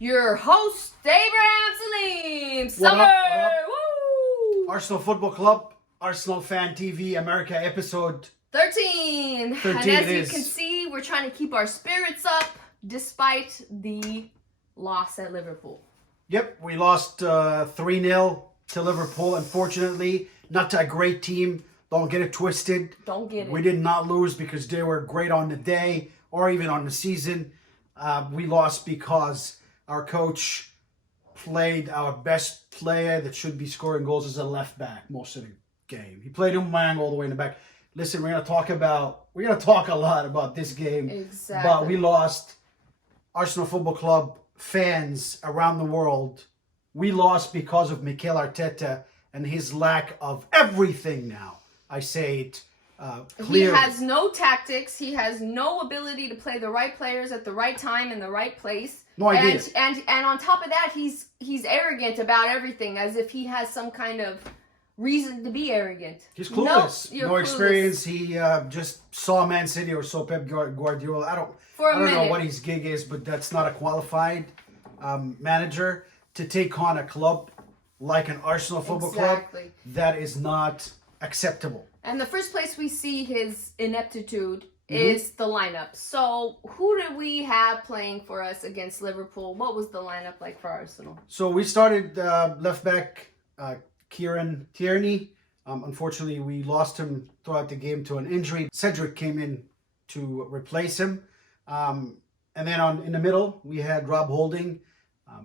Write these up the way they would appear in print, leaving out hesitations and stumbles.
Your host, Abraham Salim. Summer! What up? Woo! Arsenal Football Club, Arsenal Fan TV, America episode 13. 13 And as it you is. can see, we're trying to keep our spirits up despite the loss at Liverpool. Yep, we lost 3-0 to Liverpool. Unfortunately, not a great team. Don't get it twisted. Don't get it. We did not lose because they were great on the day or even on the season. We lost because our coach played our best player that should be scoring goals as a left back most of the game. He played Aubameyang all the way in the back. Listen, we're gonna talk a lot about this game. Exactly. But we lost. Arsenal Football Club fans around the world, we lost because of Mikel Arteta and his lack of everything now. I say it clearly. He has no tactics. He has no ability to play the right players at the right time in the right place. No idea. And on top of that, he's arrogant about everything, as if he has some kind of reason to be arrogant. He's clueless. Nope, no you're experience. He just saw Man City or saw Pep Guardiola. I don't know what his gig is, but that's not a qualified manager to take on a club like an Arsenal Football Club. That is not acceptable. And the first place we see his ineptitude is the lineup. So who did we have playing for us against Liverpool? What was the lineup like for Arsenal? So we started left back Kieran Tierney. Unfortunately, we lost him throughout the game to an injury. Cedric came in to replace him. And then in the middle, we had Rob Holding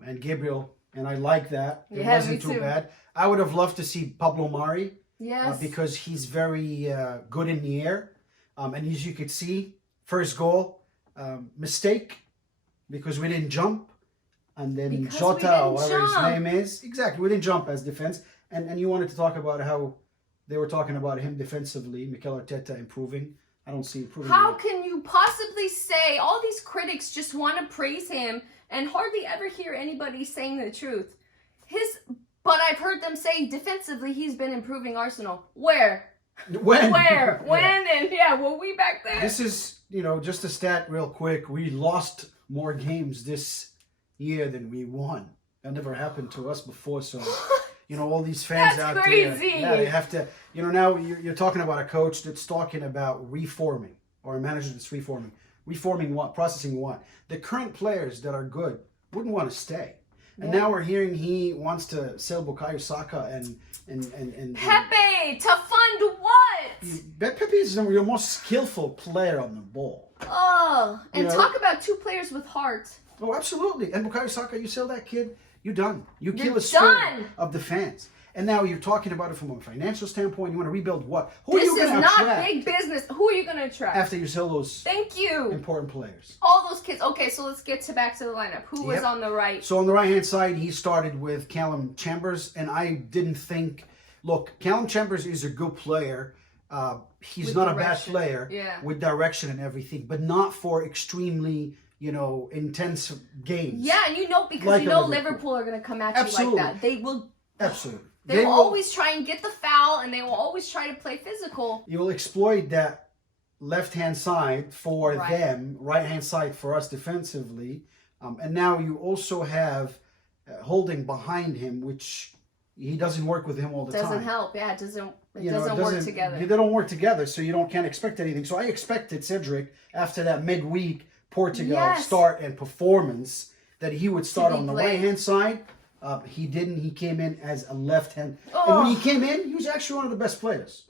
and Gabriel. And I like that. It wasn't too bad. I would have loved to see Pablo Mari. Yes. Because he's very good in the air. And as you could see, first goal, mistake, because we didn't jump. And then Jota, whatever his name is. Exactly, we didn't jump as defense. And you wanted to talk about how they were talking about him defensively, Mikel Arteta improving. I don't see improving. How can you possibly say all these critics just want to praise him and hardly ever hear anybody saying the truth? But I've heard them say defensively he's been improving Arsenal. Where? When? Where? When? And were we back there? This is, just a stat real quick. We lost more games this year than we won. That never happened to us before. So, all these fans That's out crazy. there. Yeah, they have to, now you're talking about a coach that's talking about reforming or a manager that's reforming. Reforming what? Processing what? The current players that are good wouldn't want to stay. And now we're hearing he wants to sell Bukayo Saka and Pepe to fund what? Pepe is your most skillful player on the ball. Oh, and talk about two players with heart. Oh, absolutely. And Bukayo Saka, you sell that kid, you're done. You kill You're the spirit done. of the fans. And now you're talking about it from a financial standpoint. You want to rebuild what? Who This are you is going to not attract big business. Who are you going to attract? after you sell those Thank you. important players? All those kids. Okay, so let's get back to the lineup. Who was on the right? So on the right-hand side, he started with Callum Chambers. And I didn't think... Look, Callum Chambers is a good player. He's With not direction. a bad player with direction and everything, but not for extremely, intense games. Yeah, and because Like Liverpool are going to come at you like that. They will. Absolutely. They will always try and get the foul, and they will always try to play physical. You will exploit that left-hand side for them, right-hand side for us defensively. And now you also have Holding behind him, which he doesn't work with him all the time. Doesn't help. Yeah, it doesn't work together. They don't work together, so you can't expect anything. So I expected Cedric, after that midweek Portugal start and performance, that he would start on the right-hand side. He didn't. He came in as a left-hand. And when he came in, he was actually one of the best players.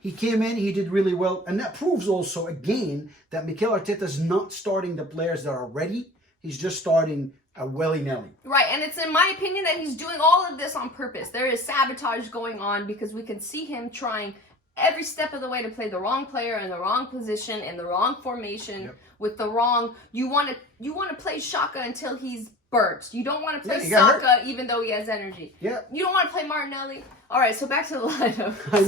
He came in, he did really well. And that proves also, again, that Mikel Arteta is not starting the players that are ready. He's just starting a willy-nilly. Right, and it's in my opinion that he's doing all of this on purpose. There is sabotage going on because we can see him trying every step of the way to play the wrong player in the wrong position, in the wrong formation, with the wrong... You want to play Xhaka until he's burnt. You don't want to play Saka even though he has energy. Yeah. You don't want to play Martinelli. All right, so back to the lineup. I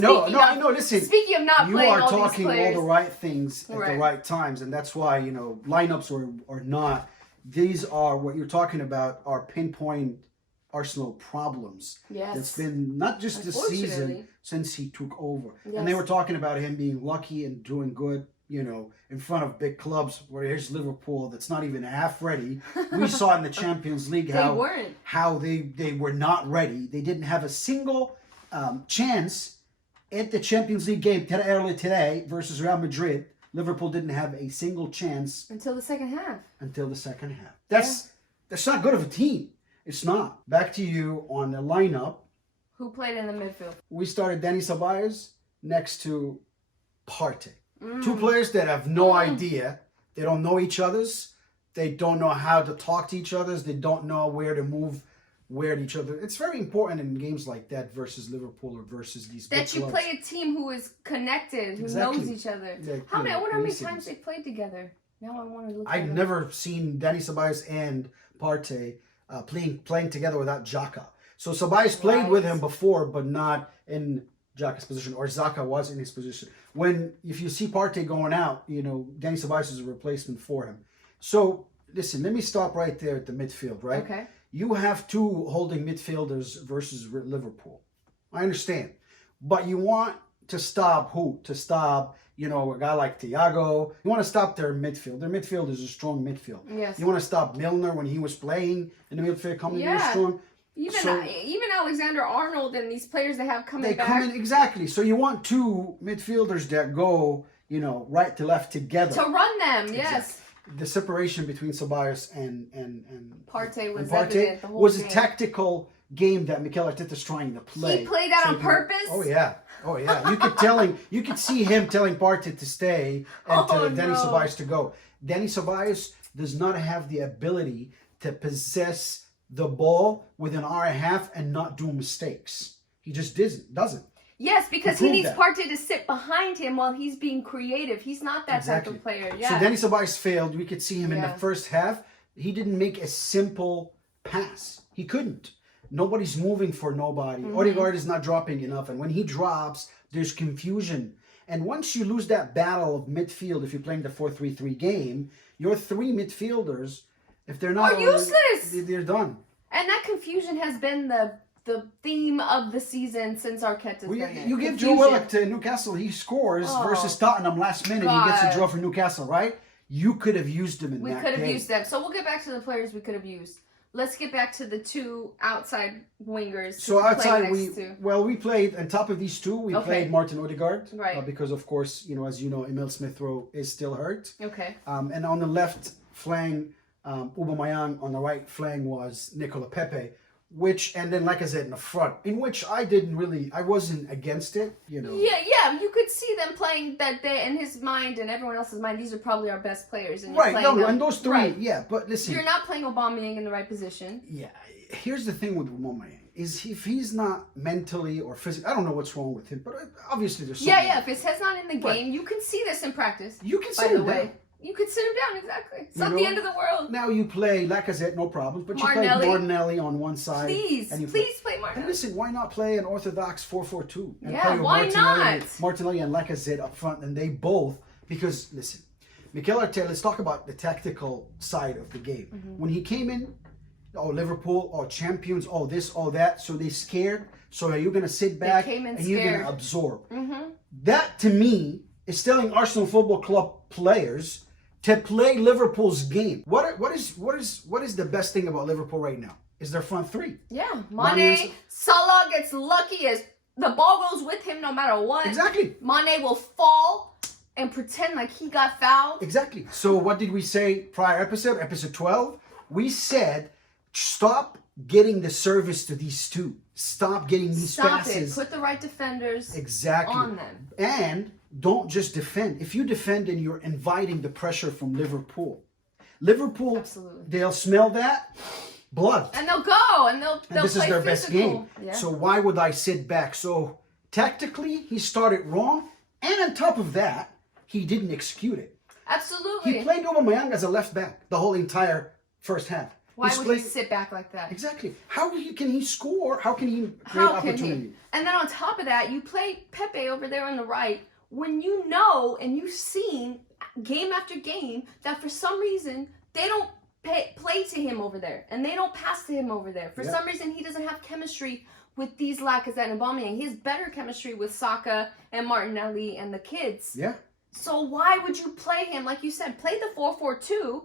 know. Listen, speaking of not playing all these players, you are talking all the right things at the right times, and that's why lineups or not. These are what you're talking about are pinpoint Arsenal problems. Yes. It's been not just this season since he took over. Yes. And they were talking about him being lucky and doing good. in front of big clubs, where here's Liverpool that's not even half ready. We saw in the Champions League how they were not ready. They didn't have a single chance at the Champions League game early today versus Real Madrid. Liverpool didn't have a single chance until the second half. That's not good of a team. It's not. Back to you on the lineup. Who played in the midfield? We started Dani Ceballos next to Partey. Two players that have no idea. They don't know each other's. They don't know how to talk to each other's. They don't know where to move, where to each other. It's very important in games like that versus Liverpool or versus these big that you clubs. Play a team who is connected, who knows each other. I wonder how many times they played together. Now I want to look. I've never seen Dani Ceballos and Partey playing together without Xhaka. So Ceballos played with him before, but not in Xhaka's position, or Xhaka was in his position. If you see Partey going out, Dani Ceballos is a replacement for him. So listen, let me stop right there at the midfield, right? Okay. You have two holding midfielders versus Liverpool. I understand. But you want to stop who? To stop, a guy like Thiago. You want to stop their midfield. Their midfield is a strong midfield. Yes. You want to stop Milner when he was playing in the midfield, coming in strong. Even Alexander-Arnold and these players they have coming back. Exactly. So you want two midfielders that go, right to left together. To run them, yes. Exactly. The separation between Ceballos and Partey was evident the whole was game. A tactical game that Mikel Arteta's trying to play. He played that on purpose? Oh yeah. You could see him telling Partey to stay and Dani Ceballos to go. Dani Ceballos does not have the ability to possess the ball with an hour and a half and not do mistakes. He just doesn't. Yes, because he needs Partey to sit behind him while he's being creative. He's not that type of player. Yeah. So Dani Ceballos failed. We could see him in the first half. He didn't make a simple pass. He couldn't. Nobody's moving for nobody. Odegaard is not dropping enough. And when he drops, there's confusion. And once you lose that battle of midfield, if you're playing the 4-3-3 game, your three midfielders, if they're not useless, they're done. And that confusion has been the theme of the season since Arteta's been there. You give Joe Willock to Newcastle, he scores versus Tottenham last minute. He gets a draw for Newcastle, right? You could have used him in that game. We could have used them. So we'll get back to the players we could have used. Let's get back to the two outside wingers. So outside, we played on top of these two. We played Martin Odegaard, right? Because of course, as you know, Emil Smith-Rowe is still hurt. Okay. And on the left flank, Aubameyang. On the right flank was Nicola Pepe. And then like I said, in the front, in which I wasn't against it, Yeah, you could see them playing that day in his mind and everyone else's mind. These are probably our best players. And and those three, but listen. You're not playing Aubameyang in the right position. Yeah, here's the thing with Aubameyang, is if he's not mentally or physically, I don't know what's wrong with him, but obviously there's something. Yeah, if his head's not in the game, you can see this in practice. You can see it down. You could sit him down, exactly. It's not the end of the world. Now you play Lacazette, no problems, but you play Martinelli on one side. Please play Martinelli. And listen, why not play an orthodox 4-4-2? Yeah, why not? Martinelli and Lacazette up front, and they both, because, listen, Mikel Arteta, let's talk about the tactical side of the game. When he came in, Liverpool, champions, this, that, so they scared, so you're going to sit back and you're going to absorb. That, to me, is telling Arsenal Football Club players to play Liverpool's game. What is the best thing about Liverpool right now? Is their front three. Yeah, Mane, Salah gets lucky as the ball goes with him no matter what. Exactly. Mane will fall and pretend like he got fouled. Exactly. So what did we say prior episode 12? We said stop getting the service to these two. Stop getting these passes. Put the right defenders on them. And don't just defend. If you defend, then you're inviting the pressure from Liverpool. Absolutely. They'll smell that blood. And they'll go and they'll this play is their physical. best game. Yeah. So why would I sit back? So tactically, he started wrong. And on top of that, he didn't execute it. Absolutely. He played Aubameyang as a left back the whole entire first half. Why would he sit back like that? Exactly. How can he score? How can he create opportunity? And then on top of that, you play Pepe over there on the right when you know and you've seen game after game that for some reason they don't play to him over there and they don't pass to him over there. For some reason, he doesn't have chemistry with these Lacazette and Aubameyang. He has better chemistry with Saka and Martinelli and the kids. Yeah. So why would you play him? Like you said, play the 4-4-2,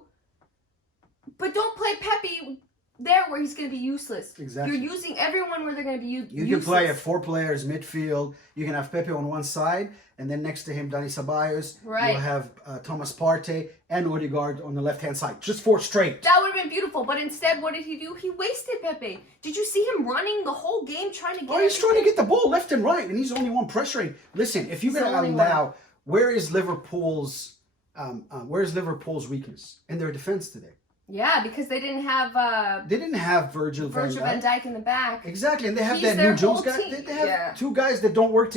but don't play Pepe there where he's going to be useless. Exactly. You're using everyone where they're going to be useless. You can play at 4 players midfield. You can have Pepe on one side, and then next to him, Dani Ceballos. Right. You'll have Thomas Partey and Odegaard on the left-hand side. Just 4 straight. That would have been beautiful, but instead, what did he do? He wasted Pepe. Did you see him running the whole game trying to get? Oh, he's trying to get the ball left and right, and he's the only one pressuring. Listen, if you're going to allow, where is Liverpool's weakness in their defense today? Yeah, because they didn't have Virgil van Dijk in the back. Exactly, and they have that new Jones guy. They have 2 guys that didn't work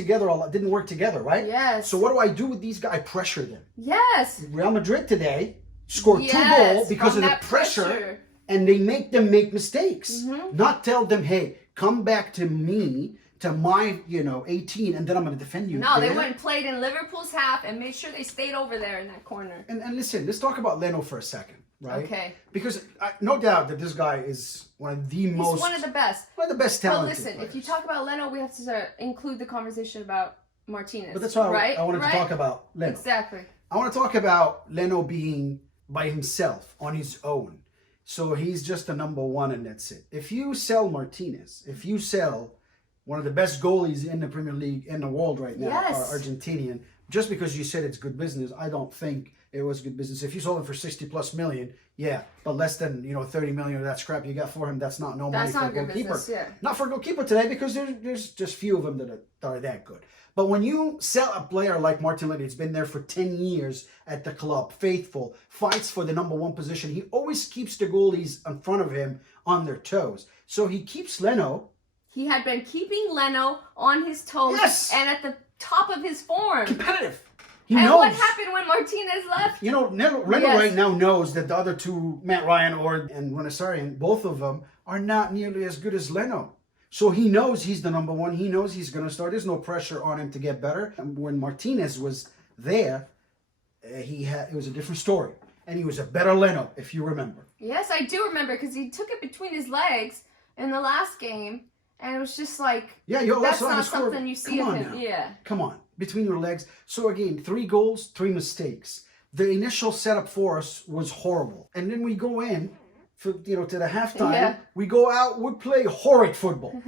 together, right? Yes. So what do I do with these guys? I pressure them. Yes. Real Madrid today scored 2 goals because of the pressure, and they make them make mistakes. Not tell them, hey, come back to me, to my 18, and then I'm going to defend you. No, they went and played in Liverpool's half and made sure they stayed over there in that corner. And listen, let's talk about Leno for a second. Right? Okay. Because no doubt that this guy is one of the most... He's one of the best. One of the best talented But listen, players. if you talk about Leno, we have to include the conversation about Martinez. But that's why I wanted to talk about Leno. Exactly. I want to talk about Leno being by himself, on his own. So he's just a number 1 and that's it. If you sell Martinez, if you sell one of the best goalies in the Premier League in the world right now, Argentinian, just because you said it's good business, I don't think it was good business. If you sold him for 60+ million, yeah, but less than 30 million of that scrap you got for him, that's not money for a goalkeeper. Business, yeah. Not for a goalkeeper today, because there's just few of them that are that good. But when you sell a player like Martin Leno, he's been there for 10 years at the club, faithful, fights for the number 1 position. He always keeps the goalies in front of him on their toes. So he keeps Leno. He had been keeping Leno on his toes and at the top of his form. Competitive. What happened when Martinez left? Leno right now knows that the other 2, Matt Ryan and Renasarian, both of them are not nearly as good as Leno. So he knows he's the number 1. He knows he's going to start. There's no pressure on him to get better. And when Martinez was there, it was a different story. And he was a better Leno, if you remember. Yes, I do remember, because he took it between his legs in the last game. And it was just like, that's not something you see of him. Yeah. Come on. Between your legs. So again, 3 goals, 3 mistakes. The initial setup for us was horrible. And then we go in to the halftime. Yeah. We go out, we play horrid football.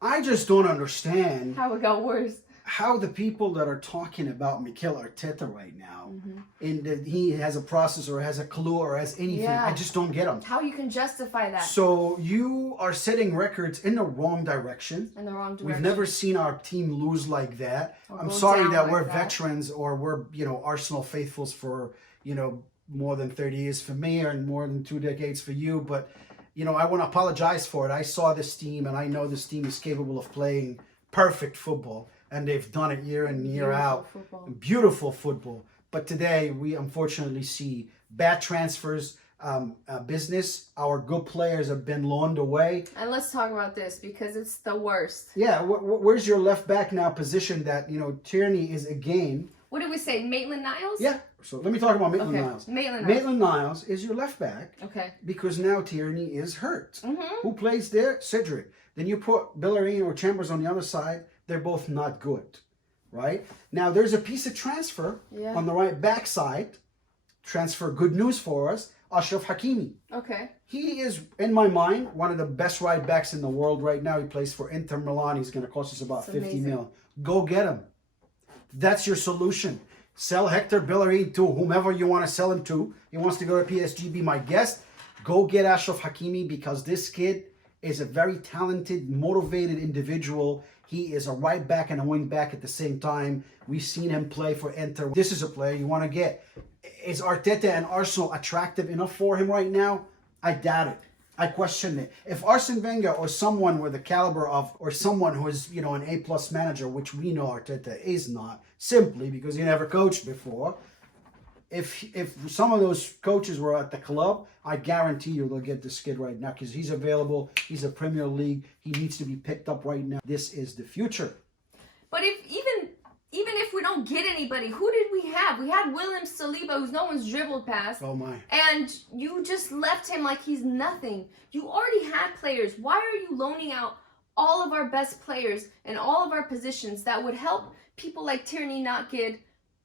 I just don't understand how it got worse. How the people that are talking about Mikel Arteta right now, and that he has a process or has a clue or has anything, I just don't get them. How you can justify that? So you are setting records in the wrong direction. In the wrong direction. We've never seen our team lose like that. I'm sorry that we're veterans or we're Arsenal faithfuls for more than 30 years for me and more than 2 decades for you, but I want to apologize for it. I saw this team and I know this team is capable of playing perfect football. And they've done it year in, year out. Beautiful football. But today, we unfortunately see bad transfers, business. Our good players have been loaned away. And let's talk about this, because it's the worst. Yeah, where's your left back now position that, Tierney is again... What did we say, Maitland-Niles? Yeah, so let me talk about Maitland-Niles. Maitland-Niles is your left back. Okay. Because now Tierney is hurt. Who plays there? Cedric. Then you put Bellerin or Chambers on the other side. They're both not good, right? Now, there's a piece of transfer on the right back side. Transfer, good news for us, Achraf Hakimi. Okay. He is, in my mind, one of the best right backs in the world right now. He plays for Inter Milan. He's going to cost us about 50 mil. Go get him. That's your solution. Sell Hector Bellerin to whomever you want to sell him to. He wants to go to PSG, be my guest. Go get Achraf Hakimi, because this kid is a very talented, motivated individual. He is a right back and a wing back at the same time. We've seen him play for Inter. This is a player you want to get. Is Arteta and Arsenal attractive enough for him right now? I doubt it. I question it. If Arsene Wenger or someone with the caliber of, or someone who is, an A+ manager, which we know Arteta is not, simply because he never coached before, if some of those coaches were at the club, I guarantee you they'll get this kid right now, because he's available. He's a Premier League. He needs to be picked up right now. This is the future. But even if we don't get anybody, who did we have? We had William Saliba, who's no one's dribbled past. Oh my! And you just left him like he's nothing. You already had players. Why are you loaning out all of our best players in all of our positions that would help people like Tierney not get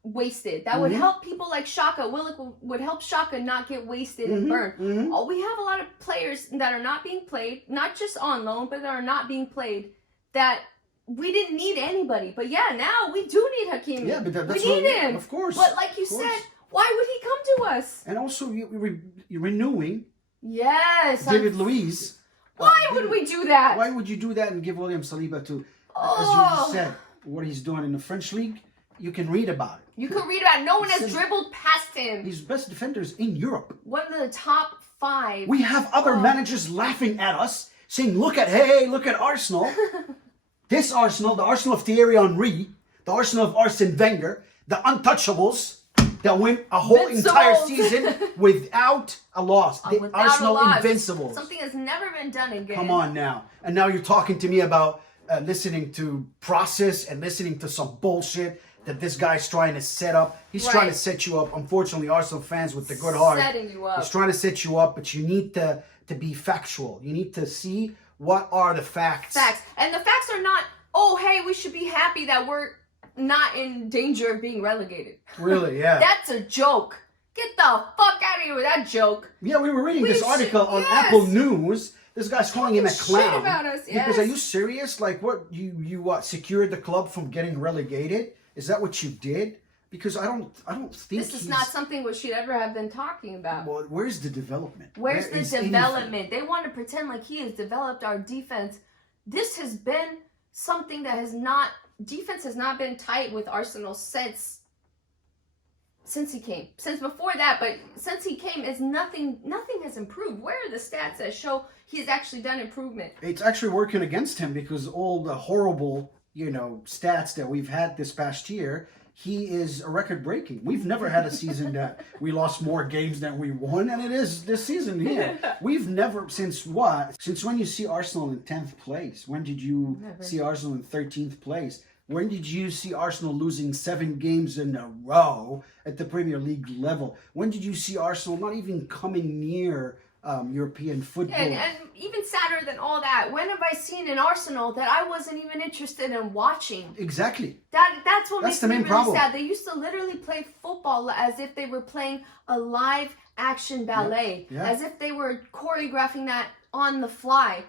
wasted. That would help people like Shaka. Willock would help Shaka not get wasted and burned. Oh, we have a lot of players that are not being played, not just on loan, but that are not being played, that we didn't need anybody. But yeah, now we do need Hakimi. Yeah, but we need him. Of course. But like you said, why would he come to us? And also, you're renewing David Luiz. Why would we do that? Why would you do that and give William Saliba to, as you just said, what he's doing in the French league? You can read about it. You can read about it. No one has dribbled past him. He's best defenders in Europe. One of the top 5. We have other managers laughing at us, saying, look at Arsenal. This Arsenal, the Arsenal of Thierry Henry, the Arsenal of Arsene Wenger, the untouchables that went a whole entire season without a loss. The Arsenal Invincibles. Something has never been done again. Come on now. And now you're talking to me about listening to process and listening to some bullshit that this guy's trying to set up. He's trying to set you up. Unfortunately, Arsenal fans with the good heart. Setting you up. He's trying to set you up, but you need to be factual. You need to see what are the facts. And the facts are not, oh, hey, we should be happy that we're not in danger of being relegated. Really, yeah. That's a joke. Get the fuck out of here with that joke. Yeah, we were reading this article on Apple News. This guy's calling him a clown. About us, Because are you serious? Like what you secured the club from getting relegated? Is that what you did? Because I don't think this is not something we should ever have been talking about. Well, where's the development? Where's the development? They want to pretend like he has developed our defense. This has been something that defense has not been tight with Arsenal since he came. Since before that, but since he came, nothing has improved. Where are the stats that show he's actually done improvement? It's actually working against him because all the horrible, stats that we've had this past year, he is a record breaking. We've never had a season that we lost more games than we won, and it is this season here. We've never, since when you see Arsenal in 10th place? When did you see Arsenal in 13th place? When did you see Arsenal losing 7 games in a row at the Premier League level? When did you see Arsenal not even coming near European football? And even sadder than all that, when have I seen an Arsenal that I wasn't even interested in watching? Exactly. That's what makes the me main really problem. sad. They used to literally play football as if they were playing a live action ballet, as if they were choreographing that on the fly.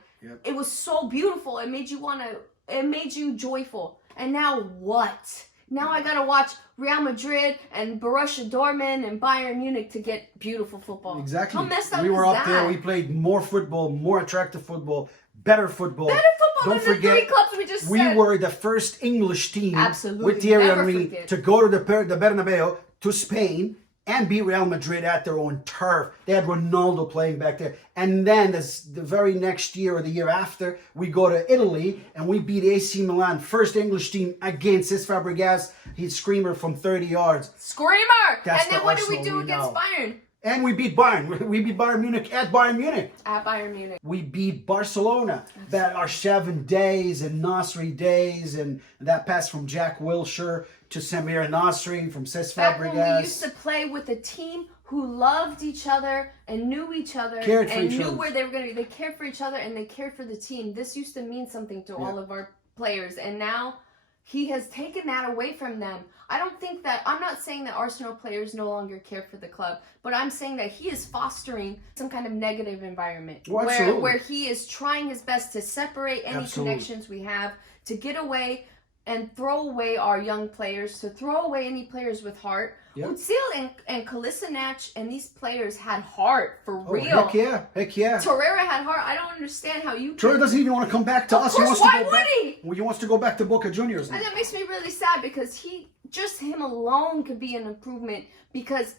It was so beautiful. It made you joyful. And now what? Now I gotta watch Real Madrid and Borussia Dortmund and Bayern Munich to get beautiful football. Exactly. How messed up we were is up that? there. We played more football, more attractive football, better football. Better football Don't than forget, the 3 clubs we just we said. were the first English team Absolutely. with Thierry Never Henry forget. to go to the Bernabeu to Spain and beat Real Madrid at their own turf. They had Ronaldo playing back there. And then the very next year or the year after, we go to Italy and we beat AC Milan, first English team against Cesc Fabregas. He's screamer from 30 yards. Screamer! That's And then the what did we Arsenal do against know. Bayern? And we beat Bayern. We beat Bayern Munich at Bayern Munich. At Bayern Munich. We beat Barcelona. That our 7 days and Nasri days and that pass from Jack Wilshere to Samir Nasri from Cesc Back when we Fabregas. used to play with a team who loved each other and knew each other Cared for and each knew other. where they were going to be. They cared for each other and they cared for the team. This used to mean something to all of our players. And now he has taken that away from them. I'm not saying that Arsenal players no longer care for the club, but I'm saying that he is fostering some kind of negative environment where he is trying his best to separate any connections we have, to get away and throw away our young players, to throw away any players with heart. Özil and Kolasinac and these players had heart for real. Heck yeah. Torreira had heart. I don't understand how you. Torreira doesn't even want to come back to us. Of course, why would he? Well, he wants to go back to Boca Juniors now. And that makes me really sad because him alone could be an improvement. Because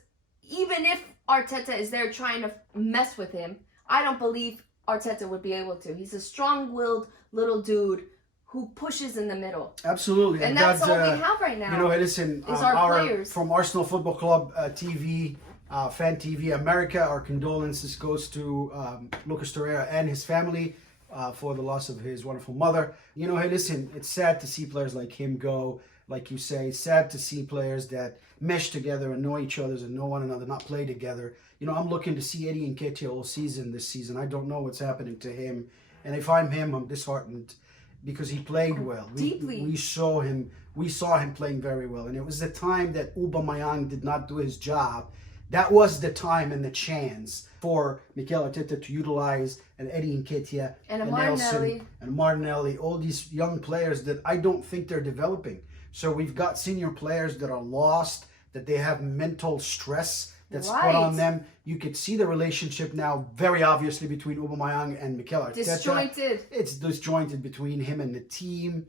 even if Arteta is there trying to mess with him, I don't believe Arteta would be able to. He's a strong-willed little dude who pushes in the middle. Absolutely. And that's all we have right now. Listen, is our players. From Arsenal Football Club TV, Fan TV America, our condolences goes to Lucas Torreira and his family for the loss of his wonderful mother. Hey, listen, it's sad to see players like him go. Like you say, sad to see players that mesh together and know each other and know one another, not play together. I'm looking to see Eddie Nketiah all season this season. I don't know what's happening to him. And if I'm him, I'm disheartened because he played well. Deeply. We saw him playing very well. And it was the time that Aubameyang did not do his job. That was the time and the chance for Mikel Arteta to utilize an Eddie Nketiah And Nelson and Martinelli, all these young players that I don't think they're developing. So we've got senior players that are lost, that they have mental stress that's put on them. You could see the relationship now very obviously between Aubameyang and Mikel Arteta. Disjointed. It's disjointed between him and the team.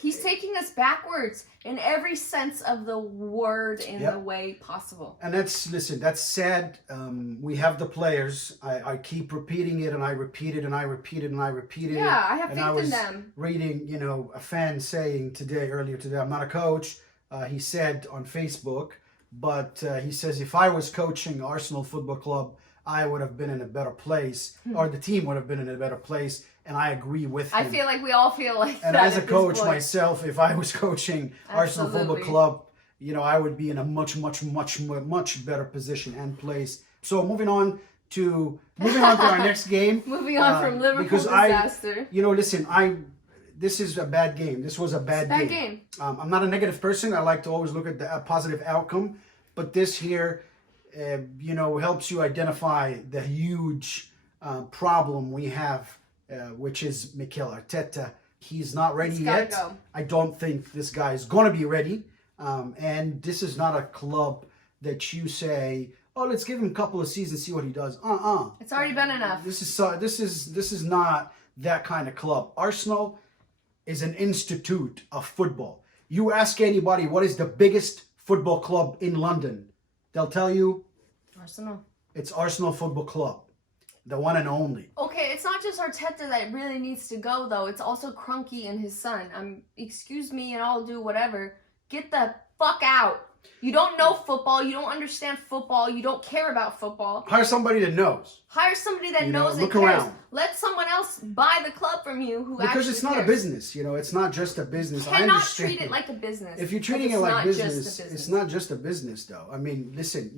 He's taking us backwards in every sense of the word in the way possible. And that's sad. We have the players. I keep repeating it, and I repeat it, and I repeat it, and I repeat it. Yeah, I have faith in them. Reading, a fan saying earlier today, I'm not a coach. He said on Facebook, but he says, if I was coaching Arsenal Football Club, I would have been in a better place, or the team would have been in a better place. And I agree with him. I feel like we all feel like and that. And as a coach myself, if I was coaching Arsenal Football Club, I would be in a much better position and place. So moving on to our next game. Moving on from Liverpool disaster. This is a bad game. This was a bad game. I'm not a negative person. I like to always look at the positive outcome. But this here, helps you identify the huge problem we have, which is Mikel Arteta. He's not ready yet. Go. I don't think this guy is going to be ready. And this is not a club that you say, oh, let's give him a couple of seasons, see what he does. It's already been enough. This is not that kind of club. Arsenal is an institute of football. You ask anybody what is the biggest football club in London, they'll tell you Arsenal. It's Arsenal Football Club, the one and only. Okay, it's not just Arteta that really needs to go, though. It's also Kroenke and his son. Excuse me, and I'll do whatever. Get the fuck out. You don't know football. You don't understand football. You don't care about football. Hire somebody that knows. Hire somebody that knows and look cares. Around. Let someone else buy the club from you who because actually it's not cares. a business. It's not just a business. You cannot I understand. treat it like a business. If you're treating it like business, it's not just a business, though. I mean, listen,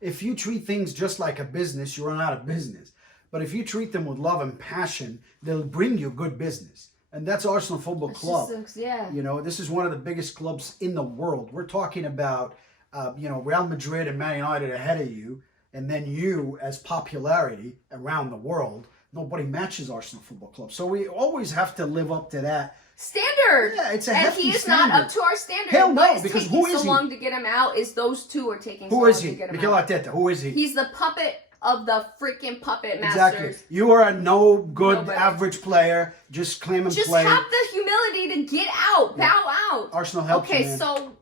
if you treat things just like a business, you run out of business. But if you treat them with love and passion, they'll bring you good business. And that's Arsenal Football Club. This is one of the biggest clubs in the world. We're talking about, Real Madrid and Man United ahead of you. And then you, as popularity around the world, nobody matches Arsenal Football Club. So we always have to live up to that standard. Yeah, it's a and hefty he is standard. not up to our standard. Hell no, what because is who taking is so he? long to get him out is those two are taking so Who long is to he? get him Mikel out. Arteta. Who is he? He's the puppet of the freaking puppet masters. Exactly. You are a no good average player. Just claim and play. Just have the humility to get out. Bow out. Arsenal helps you, man. So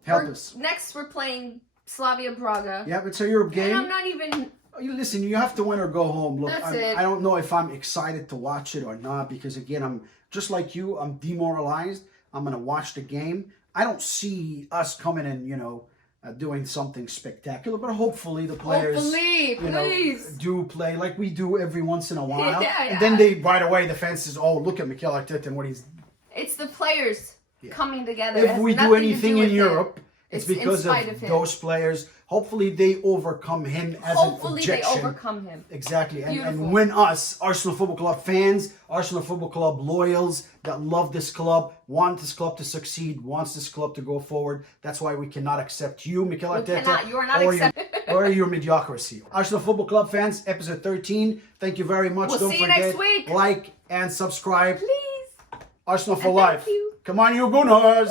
next we're playing Slavia Praga. Yeah, it's a Europe game. And I'm not even... Listen, you have to win or go home. Look, That's it. I don't know if I'm excited to watch it or not because, again, I'm just like you. I'm demoralized. I'm going to watch the game. I don't see us coming in, doing something spectacular, but hopefully the players do play like we do every once in a while. And then right away, the fans says, oh, look at Mikel Arteta and what he's... It's the players coming together. If we do anything in Europe... It's because of him. those players. Hopefully they overcome him as an objection. They overcome him. Exactly. And when us, Arsenal Football Club fans, Arsenal Football Club loyals that love this club, want this club to succeed, wants this club to go forward, that's why we cannot accept you, Mikel Arteta, You are not accepted. or your mediocrity. Arsenal Football Club fans, episode 13. Thank you very much. Don't forget, next week. Like and subscribe. Please. Arsenal for life. Come on, you Gunners.